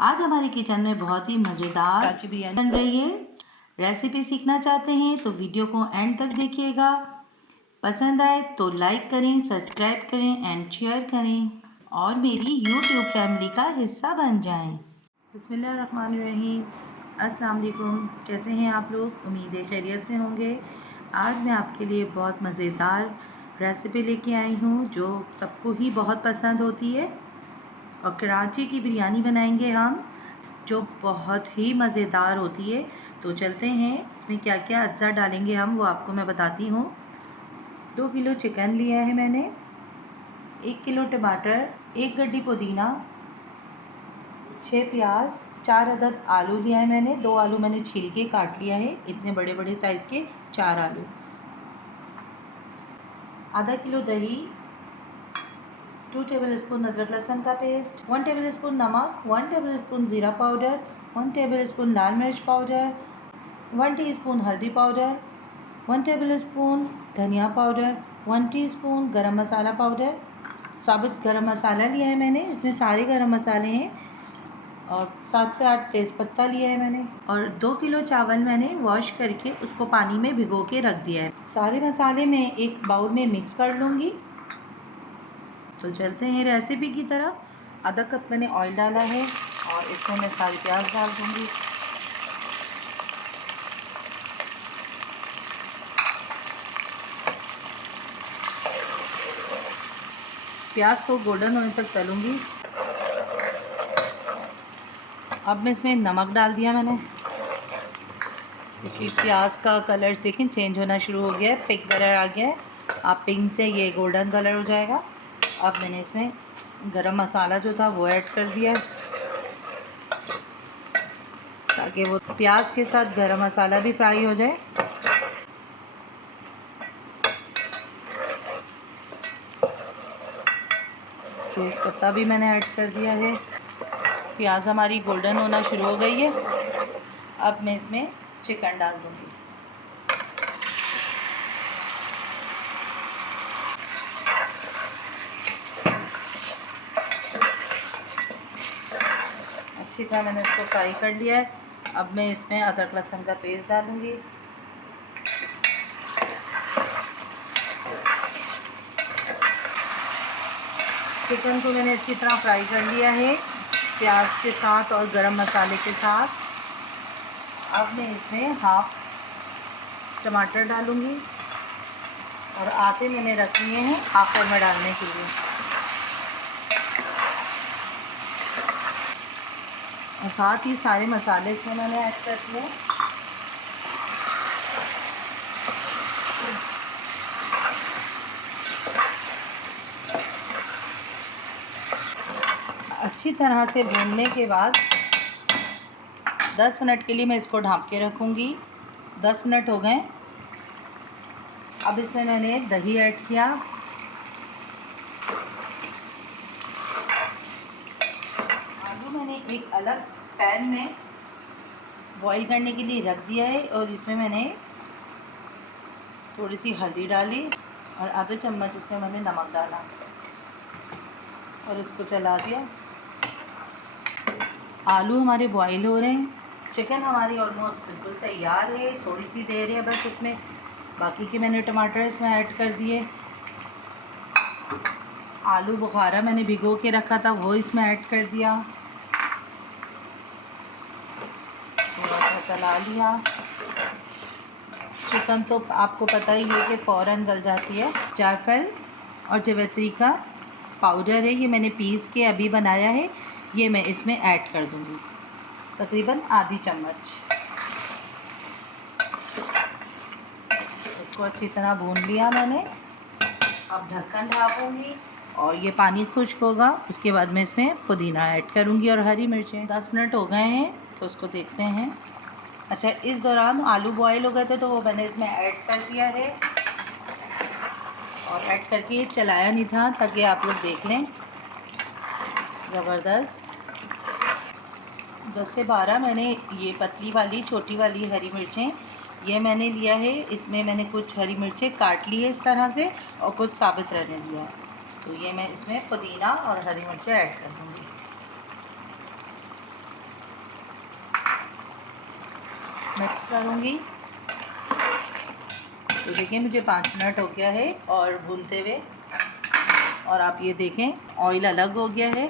आज हमारे किचन में बहुत ही मज़ेदार बिरयानी बन रही है। रेसिपी सीखना चाहते हैं तो वीडियो को एंड तक देखिएगा। पसंद आए तो लाइक करें, सब्सक्राइब करें एंड शेयर करें और मेरी यूट्यूब फैमिली का हिस्सा बन जाएं। बिस्मिल्लाहिर्रहमानिर्रहीम। अस्सलाम वालेकुम। कैसे हैं आप लोग? उम्मीद है खैरियत से होंगे। आज मैं आपके लिए बहुत मज़ेदार रेसिपी लेके आई हूँ जो सबको ही बहुत पसंद होती है। और कराची की बिरयानी बनाएंगे हम, जो बहुत ही मज़ेदार होती है। तो चलते हैं, इसमें क्या क्या अज्जा डालेंगे हम वो आपको मैं बताती हूँ। 2 किलो चिकन लिया है मैंने, 1 किलो टमाटर, 1 गड्डी पुदीना, 6 प्याज, 4 अदद आलू लिया है मैंने। 2 आलू मैंने छील के काट लिया है, इतने बड़े बड़े साइज़ के 4 आलू। आधा किलो दही, 2 टेबलस्पून अदरक लहसुन का पेस्ट, 1 टेबलस्पून नमक, 1 टेबलस्पून ज़ीरा पाउडर, 1 टेबलस्पून लाल मिर्च पाउडर, 1 टीस्पून हल्दी पाउडर, 1 टेबलस्पून धनिया पाउडर, 1 टीस्पून गरम मसाला पाउडर। साबुत गरम मसाला लिया है मैंने, इसमें सारे गरम मसाले हैं। और 7 से 8 तेज़पत्ता लिया है मैंने। और 2 किलो चावल मैंने वॉश करके उसको पानी में भिगो के रख दिया है। सारे मसाले मैं एक बाउल में मिक्स कर लूँगी। तो चलते हैं रेसिपी की तरफ। आधा कप मैंने ऑयल डाला है और इसमें मैं सारी प्याज डाल दूँगी। प्याज को गोल्डन होने तक तलूँगी। अब मैं इसमें नमक डाल दिया मैंने, क्योंकि प्याज का कलर देखें चेंज होना शुरू हो गया है, पिंक कलर आ गया है। अब पिंक से ये गोल्डन कलर हो जाएगा। अब मैंने इसमें गरम मसाला जो था वो ऐड कर दिया है, ताकि वो प्याज के साथ गरम मसाला भी फ्राई हो जाए। तेज़पत्ता भी मैंने ऐड कर दिया है। प्याज हमारी गोल्डन होना शुरू हो गई है। अब मैं इसमें चिकन डाल दूँगी। अच्छी तरह मैंने इसको फ्राई कर लिया है। अब मैं इसमें अदरक लहसुन का पेस्ट डालूँगी। चिकन को मैंने अच्छी तरह फ्राई कर लिया है प्याज के साथ और गरम मसाले के साथ। अब मैं इसमें हाफ टमाटर डालूँगी और आधे मैंने रख लिए हैं हाफ में डालने के लिए। और साथ ही सारे मसाले इसमें मैंने ऐड कर दिए। अच्छी तरह से भूनने के बाद 10 मिनट के लिए मैं इसको ढाँप के रखूँगी। 10 मिनट हो गए। अब इसमें मैंने दही ऐड किया। आलू मैंने एक अलग पैन में बॉईल करने के लिए रख दिया है और इसमें मैंने थोड़ी सी हल्दी डाली और आधा चम्मच इसमें मैंने नमक डाला और इसको चला दिया। आलू हमारे बॉईल हो रहे हैं। चिकन हमारी ऑलमोस्ट बिल्कुल तैयार है, थोड़ी सी देर है बस इसमें। बाकी के मैंने टमाटर इसमें ऐड कर दिए। आलू बुखारा मैंने भिगो के रखा था वो इसमें ऐड कर दिया। थोड़ा सा चला लिया। चिकन तो आपको पता ही है कि फ़ौरन गल जाती है। जायफल और जावित्री का पाउडर है, ये मैंने पीस के अभी बनाया है, ये मैं इसमें ऐड कर दूँगी, तकरीबन आधी चम्मच। इसको अच्छी तरह भून लिया मैंने। अब ढक्कन ढापूँगी और ये पानी खुश्क होगा, उसके बाद मैं इसमें पुदीना ऐड करूँगी और हरी मिर्चें। 10 मिनट हो गए हैं तो उसको देखते हैं। अच्छा, इस दौरान आलू बॉयल हो गए थे तो वो मैंने इसमें ऐड कर दिया है और ऐड करके चलाया नहीं था ताकि आप लोग देख लें। ज़बरदस्त। 10 से 12 मैंने ये पतली वाली छोटी वाली हरी मिर्चें ये मैंने लिया है। इसमें मैंने कुछ हरी मिर्चें काट ली है इस तरह से और कुछ साबित रहने दिया है। तो ये मैं इसमें पुदीना और हरी मिर्चें ऐड कर दूँगी। मिक्स करूँगी। तो देखिए मुझे 5 मिनट हो गया है और भूनते हुए, और आप ये देखें ऑयल अलग हो गया है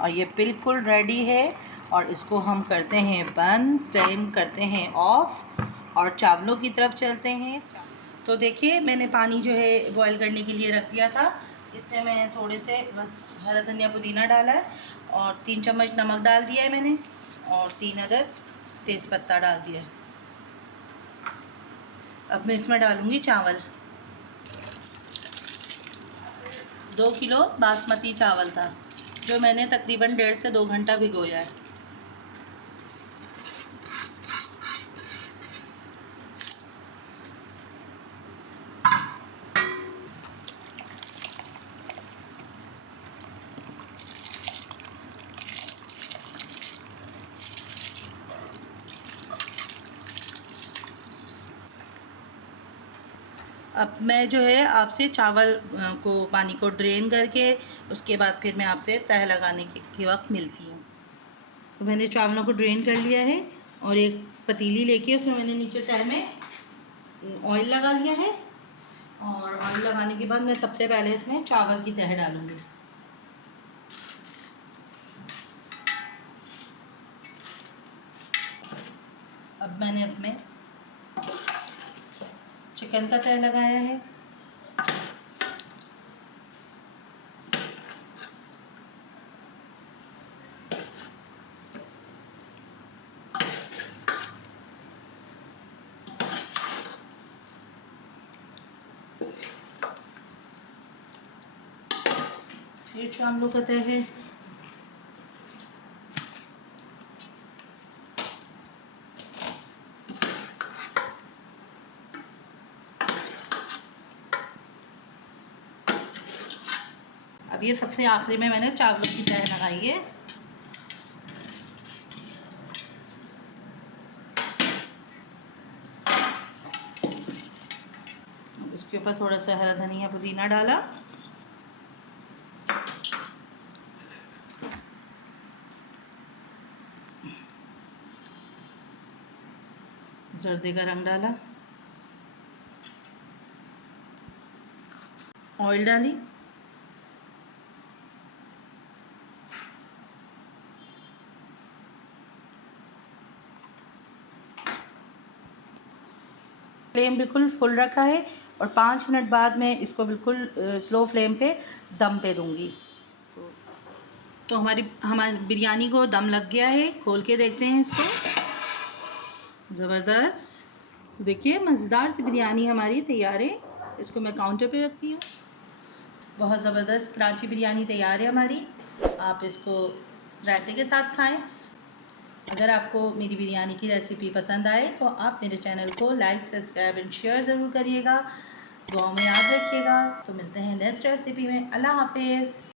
और ये बिल्कुल रेडी है। और इसको हम करते हैं बंद, फ्लेम करते हैं ऑफ और चावलों की तरफ चलते हैं। तो देखिए मैंने पानी जो है बॉईल करने के लिए रख दिया था। इसमें मैं थोड़े से बस हरा धनिया पुदीना डाला है और 3 चम्मच नमक डाल दिया है मैंने, और 3 अदद तेज़पत्ता डाल दिया है। अब मैं इसमें डालूँगी चावल। 2 किलो बासमती चावल था जो मैंने तकरीबन 1.5 से 2 घंटा भिगोया है। अब मैं जो है आपसे चावल को पानी को ड्रेन करके उसके बाद फिर मैं आपसे तह लगाने के वक्त मिलती हूँ। तो मैंने चावलों को ड्रेन कर लिया है और एक पतीली लेके उसमें मैंने नीचे तह में ऑयल लगा लिया है। और ऑयल लगाने के बाद मैं सबसे पहले इसमें चावल की तह डालूँगी। अब मैंने इसमें चिकन का तह लगाया है। फिर चावलों का तह है। अब ये सबसे आखिरी में मैंने चावलों की तह लगाई है। इसके ऊपर थोड़ा सा हरा धनिया पुदीना डाला। जर्दे का रंग डाला। ऑयल डाली। फ्लेम बिल्कुल फुल रखा है और 5 मिनट बाद मैं इसको बिल्कुल स्लो फ्लेम पे दम पे दूंगी। तो हमारी बिरयानी को दम लग गया है। खोल के देखते हैं इसको। ज़बरदस्त। देखिए मज़ेदार सी बिरयानी हमारी तैयार है। इसको मैं काउंटर पे रखती हूँ। बहुत ज़बरदस्त कराची बिरयानी तैयार है हमारी। आप इसको रायते के साथ खाएं। अगर आपको मेरी बिरयानी की रेसिपी पसंद आए तो आप मेरे चैनल को लाइक, सब्सक्राइब एंड शेयर ज़रूर करिएगा। दुआओं में याद रखिएगा। तो मिलते हैं नेक्स्ट रेसिपी में। अल्लाह हाफिज़।